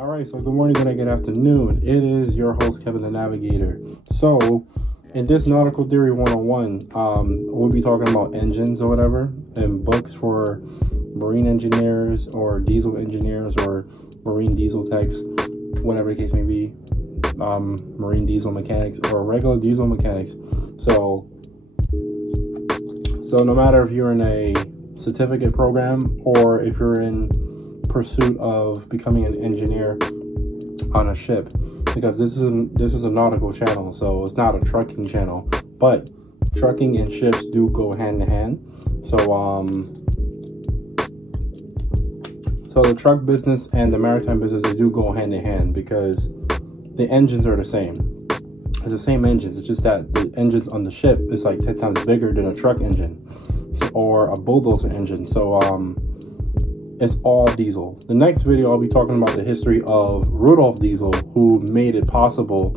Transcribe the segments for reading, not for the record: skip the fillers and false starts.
All right, so good morning, good afternoon. It is your host, Kevin the Navigator. So, in this Nautical Theory 101, we'll be talking about engines or whatever, and books for marine engineers or diesel engineers or marine diesel techs, whatever the case may be, marine diesel mechanics or regular diesel mechanics. So no matter if you're in a certificate program or if you're in pursuit of becoming an engineer on a ship, because this is a nautical channel, so it's not a trucking channel, but trucking and ships do go hand in hand. So the truck business and the maritime business, they do go hand in hand because the engines are the same. It's the same engines. It's just that the engines on the ship is like 10 times bigger than a truck engine or a bulldozer engine. So it's all diesel. The next video, I'll be talking about the history of Rudolf Diesel, who made it possible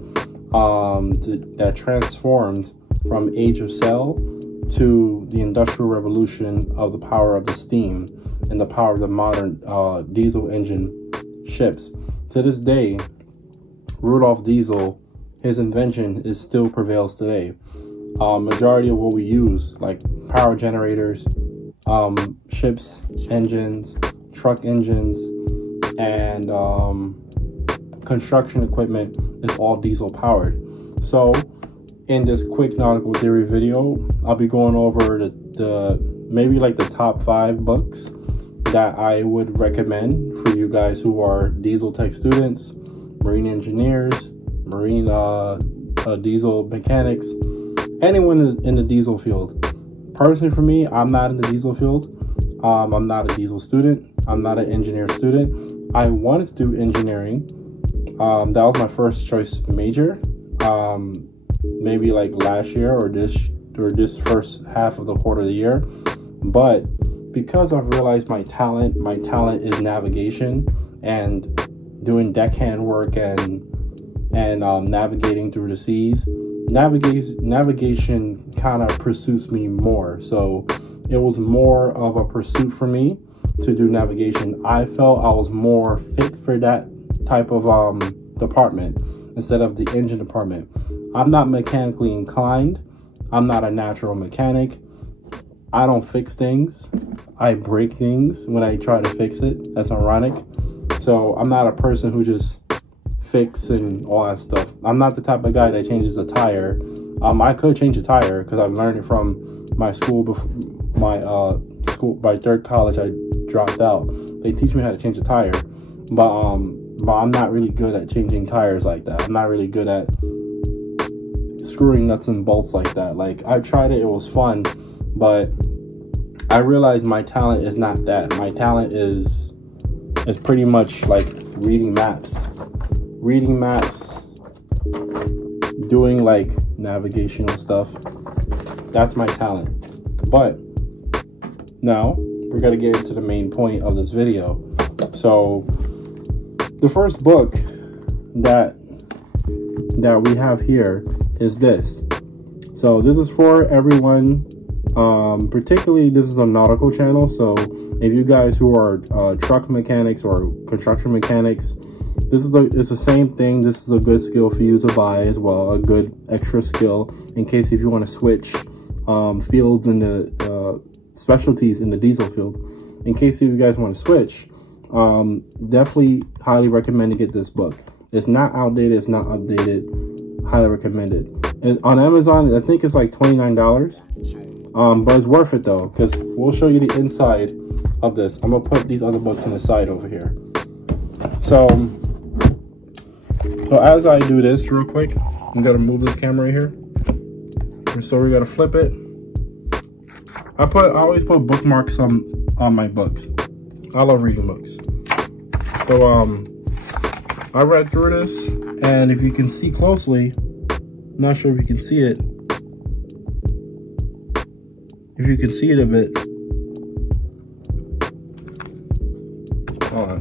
that transformed from age of sail to the industrial revolution of the power of the steam and the power of the modern diesel engine ships. To this day, Rudolf Diesel, his invention still prevails today. Majority of what we use, like power generators, ships, engines, truck engines, and construction equipment is all diesel powered. So in this quick nautical theory video, I'll be going over maybe like the top 5 books that I would recommend for you guys who are diesel tech students, marine engineers, marine diesel mechanics, anyone in the diesel field. Personally, for me, I'm not in the diesel field. I'm not a diesel student. I'm not an engineer student. I wanted to do engineering. That was my first choice major. Maybe like last year or this first half of the quarter of the year. But because I've realized my talent is navigation and doing deckhand work and navigating through the seas. Navigation kind of pursues me more. So it was more of a pursuit for me to do navigation. I felt I was more fit for that type of department instead of the engine department. I'm not mechanically inclined. I'm not a natural mechanic. I don't fix things. I break things when I try to fix it. That's ironic. So I'm not a person who just fix and all that stuff. I'm not the type of guy that changes a tire. I could change a tire because I've learned it from my school. By third college, I dropped out. They teach me how to change a tire, but I'm not really good at changing tires like that. I'm not really good at screwing nuts and bolts like that. Like, I tried it, it was fun, but I realized my talent is not that. My talent is pretty much like reading maps, doing like navigational stuff. That's my talent. But now we're gonna get into the main point of this video. So the first book that we have here is this. So this is for everyone. Particularly, this is a nautical channel. So if you guys who are truck mechanics or construction mechanics, it's the same thing. This is a good skill for you to buy as well, a good extra skill in case if you want to switch fields in the specialties in the diesel field. In case if you guys want to switch, definitely highly recommend to get this book. It's not outdated, it's not updated. Highly recommend it. And on Amazon, I think it's like $29. But it's worth it though, because we'll show you the inside of this. I'm gonna put these other books on the side over here. So as I do this real quick, I'm gonna move this camera right here. So we gotta flip it. I always put bookmarks on my books. I love reading books. So I read through this, and if you can see closely, I'm not sure if you can see it. If you can see it a bit. Hold on.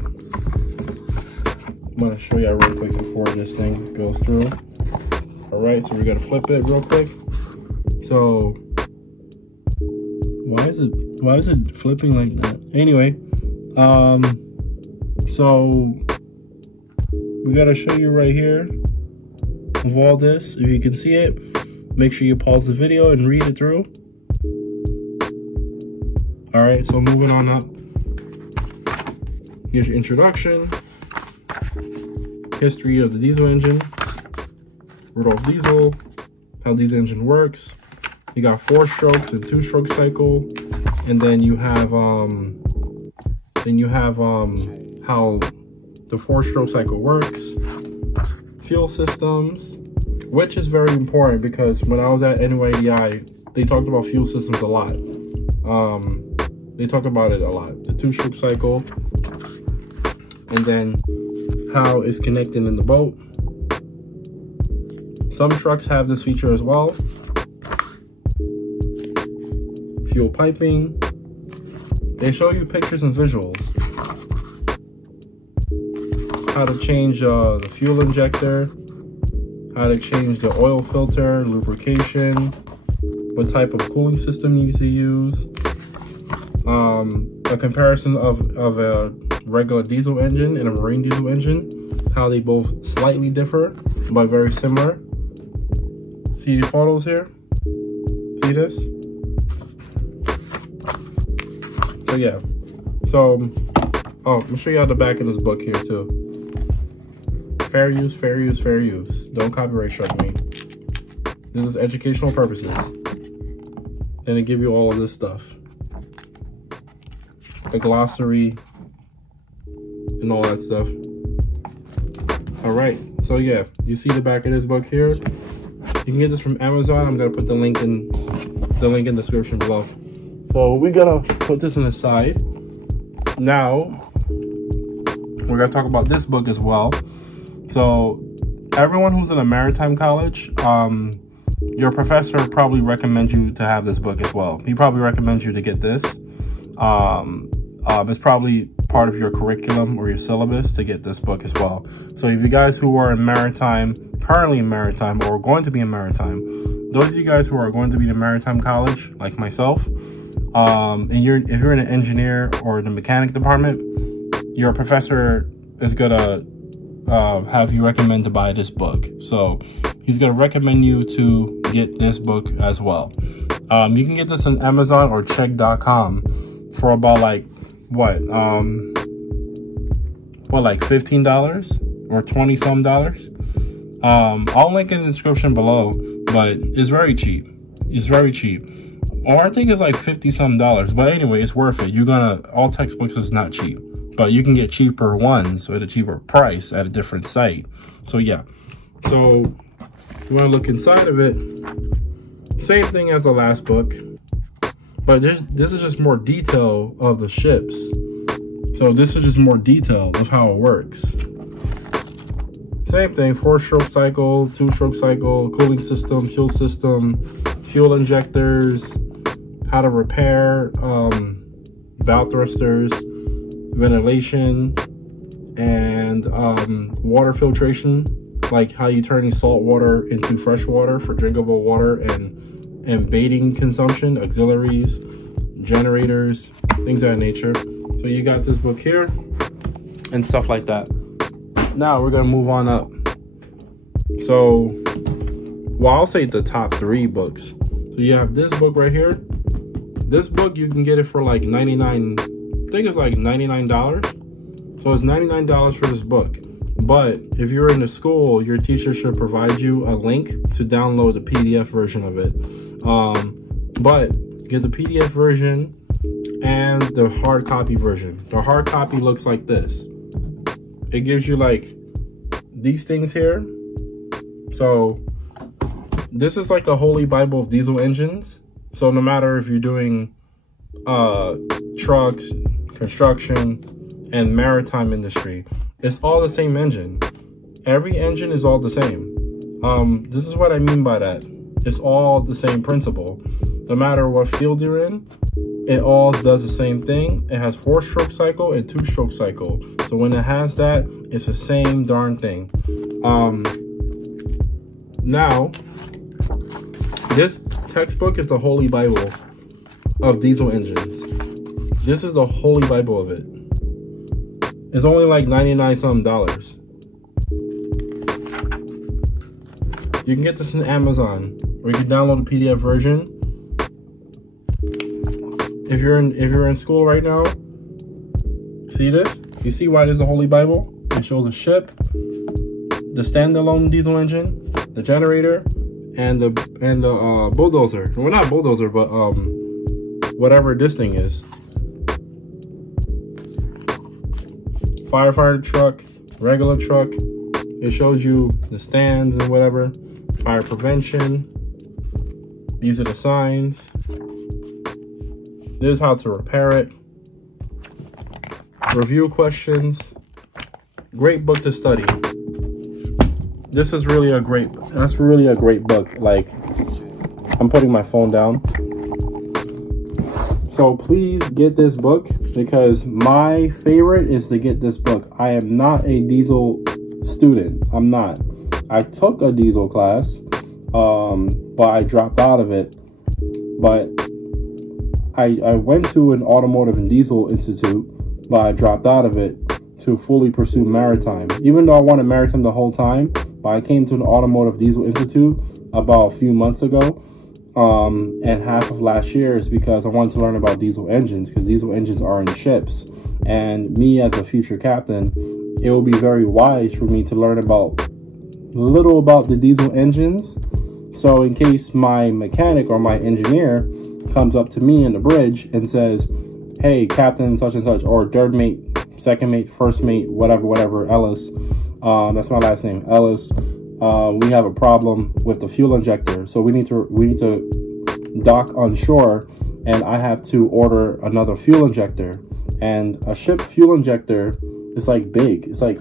I'm gonna show you real quick before this thing goes through. Alright, so we gotta flip it real quick. So why is it flipping like that? Anyway, so we gotta show you right here of all this. If you can see it, make sure you pause the video and read it through. All right, so moving on up. Here's your introduction, history of the diesel engine, Rudolph Diesel, how diesel engine works. You got 4 strokes and 2-stroke cycle, and then you have how the 4-stroke cycle works, fuel systems, which is very important because when I was at NYDI, they talked about fuel systems a lot. They talk about it a lot. The 2-stroke cycle, and then how it's connected in the boat. Some trucks have this feature as well. Fuel piping. They show you pictures and visuals. How to change the fuel injector. How to change the oil filter, lubrication. What type of cooling system you need to use. A comparison of a regular diesel engine and a marine diesel engine, how they both slightly differ but very similar. See the photos here? See this? So yeah, so oh, I'm gonna show you out the back of this book here too. Fair use, fair use, fair use. Don't copyright strike me. This is educational purposes. Then they give you all of this stuff, the glossary and all that stuff. All right, so yeah, you see the back of this book here. You can get this from Amazon. I'm gonna put the link in the description below. So we're gonna put this on the side. Now we're gonna talk about this book as well. So everyone who's in a maritime college, your professor probably recommends you to have this book as well. He probably recommends you to get this. It's probably part of your curriculum or your syllabus to get this book as well. So if you guys who are in maritime, currently in maritime, or going to be in maritime, those of you guys who are going to be in maritime college, like myself, and if you're in an engineer or the mechanic department, your professor is gonna have you recommend to buy this book. So he's gonna recommend you to get this book as well. You can get this on Amazon or check.com for about like what like $15 or $20-some. I'll link in the description below, but it's very cheap. It's very cheap. Or I think it's like $50-some. But anyway, it's worth it. All textbooks is not cheap, but you can get cheaper ones at a cheaper price at a different site. So yeah. So you want to look inside of it. Same thing as the last book, but this is just more detail of the ships. So this is just more detail of how it works. Same thing, 4-stroke cycle, 2-stroke cycle, cooling system, fuel injectors, how to repair bow thrusters, ventilation, and water filtration, like how you turn salt water into fresh water for drinkable water, and baiting consumption, auxiliaries, generators, things of that nature. So you got this book here and stuff like that. Now we're gonna move on up. So, well, I'll say the top 3 books. So you have this book right here. This book, you can get it for like $99. I think it's like $99. So it's $99 for this book. But if you're in the school, your teacher should provide you a link to download the PDF version of it. But get the PDF version and the hard copy version. The hard copy looks like this. It gives you like these things here. So this is like the holy Bible of diesel engines. So no matter if you're doing trucks, construction, and maritime industry, it's all the same engine. Every engine is all the same. This is what I mean by that. It's all the same principle. No matter what field you're in, it all does the same thing. It has 4-stroke cycle and 2-stroke cycle. So when it has that, it's the same darn thing. Now, this textbook is the holy Bible of diesel engines. This is the holy Bible of it. It's only like $99-some. You can get this in Amazon, or you can download the PDF version. If you're in school right now, see this? You see why there's a Holy Bible? It shows a ship, the standalone diesel engine, the generator, and the bulldozer. Well, not bulldozer, but whatever this thing is. Firefighter truck, regular truck. It shows you the stands and whatever. Fire prevention. These are the signs. This is how to repair it. Review questions. Great book to study. This is really a great, that's really a great book. Like, I'm putting my phone down. So please get this book, because my favorite is to get this book. I am not a diesel student. I'm not. I took a diesel class, but I dropped out of it. But I went to an automotive and diesel institute, but I dropped out of it to fully pursue maritime. Even though I wanted maritime the whole time, but I came to an automotive diesel institute about a few months ago, and half of last year is because I wanted to learn about diesel engines, because diesel engines are in ships. And me as a future captain, it will be very wise for me to learn about little about the diesel engines. So in case my mechanic or my engineer comes up to me in the bridge and says, hey, captain such and such, or third mate, second mate, first mate, whatever, Ellis, that's my last name, Ellis, we have a problem with the fuel injector, so we need to dock on shore, and I have to order another fuel injector. And a ship fuel injector is like big. It's like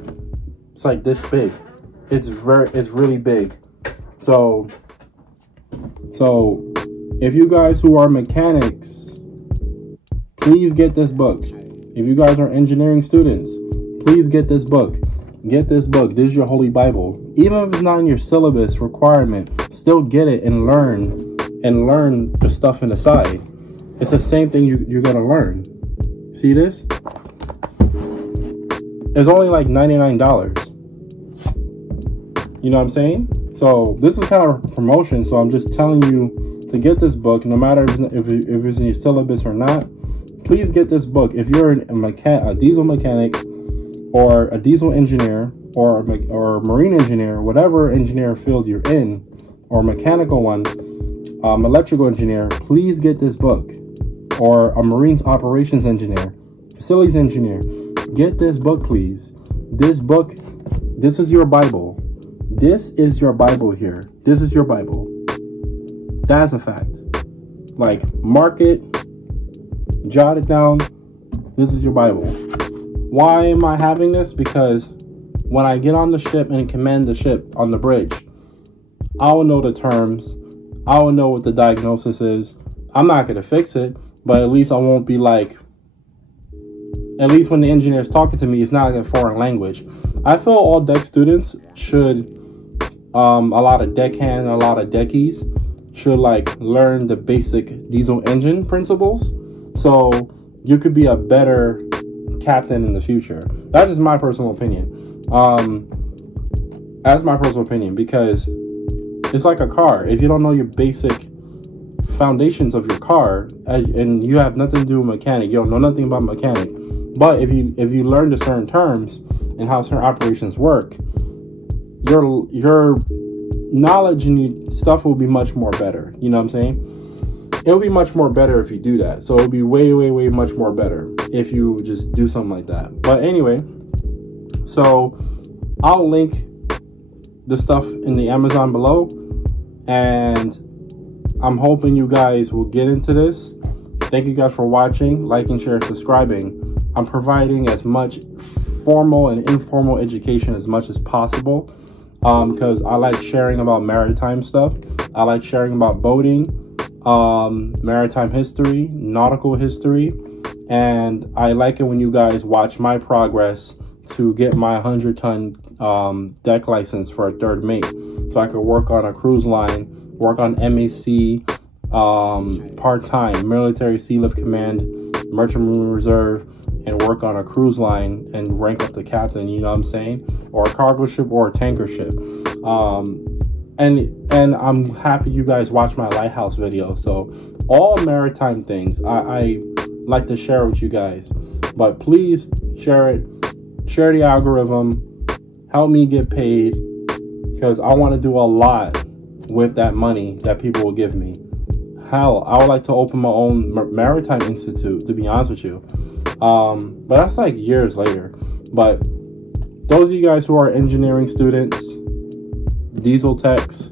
this big. It's really big. So if you guys who are mechanics, please get this book. If you guys are engineering students, please get this book. Get this book. This is your Holy Bible. Even if it's not in your syllabus requirement, still get it and learn the stuff in the side. It's the same thing you're gonna learn. See this? It's only like $99. You know what I'm saying? So this is kind of a promotion. So I'm just telling you to get this book, no matter if it's in your syllabus or not. Please get this book. If you're a diesel mechanic, or a diesel engineer, or a marine engineer, whatever engineer field you're in, or mechanical one, electrical engineer, please get this book. Or a marines operations engineer, facilities engineer, get this book, please. This book, this is your Bible. This is your Bible here. This is your Bible. That's a fact. Like, mark it, jot it down. This is your Bible. Why am I having this? Because when I get on the ship and command the ship on the bridge, I will know the terms. I will know what the diagnosis is. I'm not going to fix it, but at least I won't be like, at least when the engineer is talking to me, it's not like a foreign language. I feel all deck students should, a lot of deckhand, a lot of deckies should like learn the basic diesel engine principles. So you could be a better captain in the future. That's just my personal opinion. That's my personal opinion, because it's like a car. If you don't know your basic foundations of your car, and you have nothing to do with mechanic, you don't know nothing about mechanic, but if you learn the certain terms and how certain operations work, your knowledge and your stuff will be much more better. You know what I'm saying? It'll be much more better if you do that. So it'll be way much more better if you just do something like that. But anyway, so I'll link the stuff in the Amazon below, and I'm hoping you guys will get into this. Thank you guys for watching, liking, sharing, subscribing. I'm providing as much formal and informal education as much as possible, because I like sharing about maritime stuff. I like sharing about boating, maritime history, nautical history, and I like it when you guys watch my progress to get my 100-ton deck license for a third mate, so I could work on a cruise line, work on MAC, part-time, Military Sea Lift Command, Merchant Marine Reserve, and work on a cruise line and rank up to captain, you know what I'm saying? Or a cargo ship or a tanker ship. and I'm happy you guys watch my lighthouse video. So all maritime things I like to share with you guys. But please share it. Share the algorithm. Help me get paid, because I want to do a lot with that money that people will give me. Hell, I would like to open my own maritime institute, to be honest with you. But that's like years later. But those of you guys who are engineering students, diesel techs,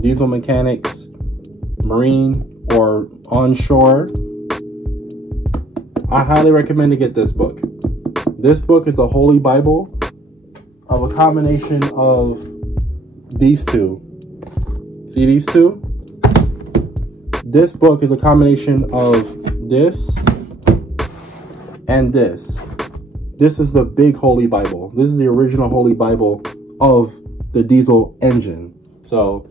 diesel mechanics, marine or onshore, I highly recommend to get this book. This book is the Holy Bible of a combination of these two. See these two? This book is a combination of this and this. This is the big Holy Bible. This is the original Holy Bible of the diesel engine. So,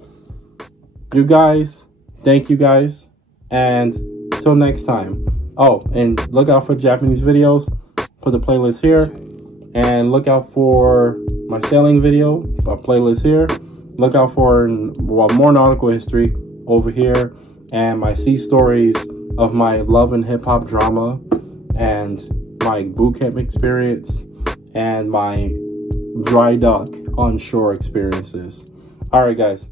you guys, thank you guys, and till next time. Oh, and look out for Japanese videos. Put the playlist here, and look out for my sailing video, a playlist here. Look out for more nautical history over here, and my sea stories of my love and hip hop drama, and my boot camp experience, and my dry dock onshore experiences. All right, guys.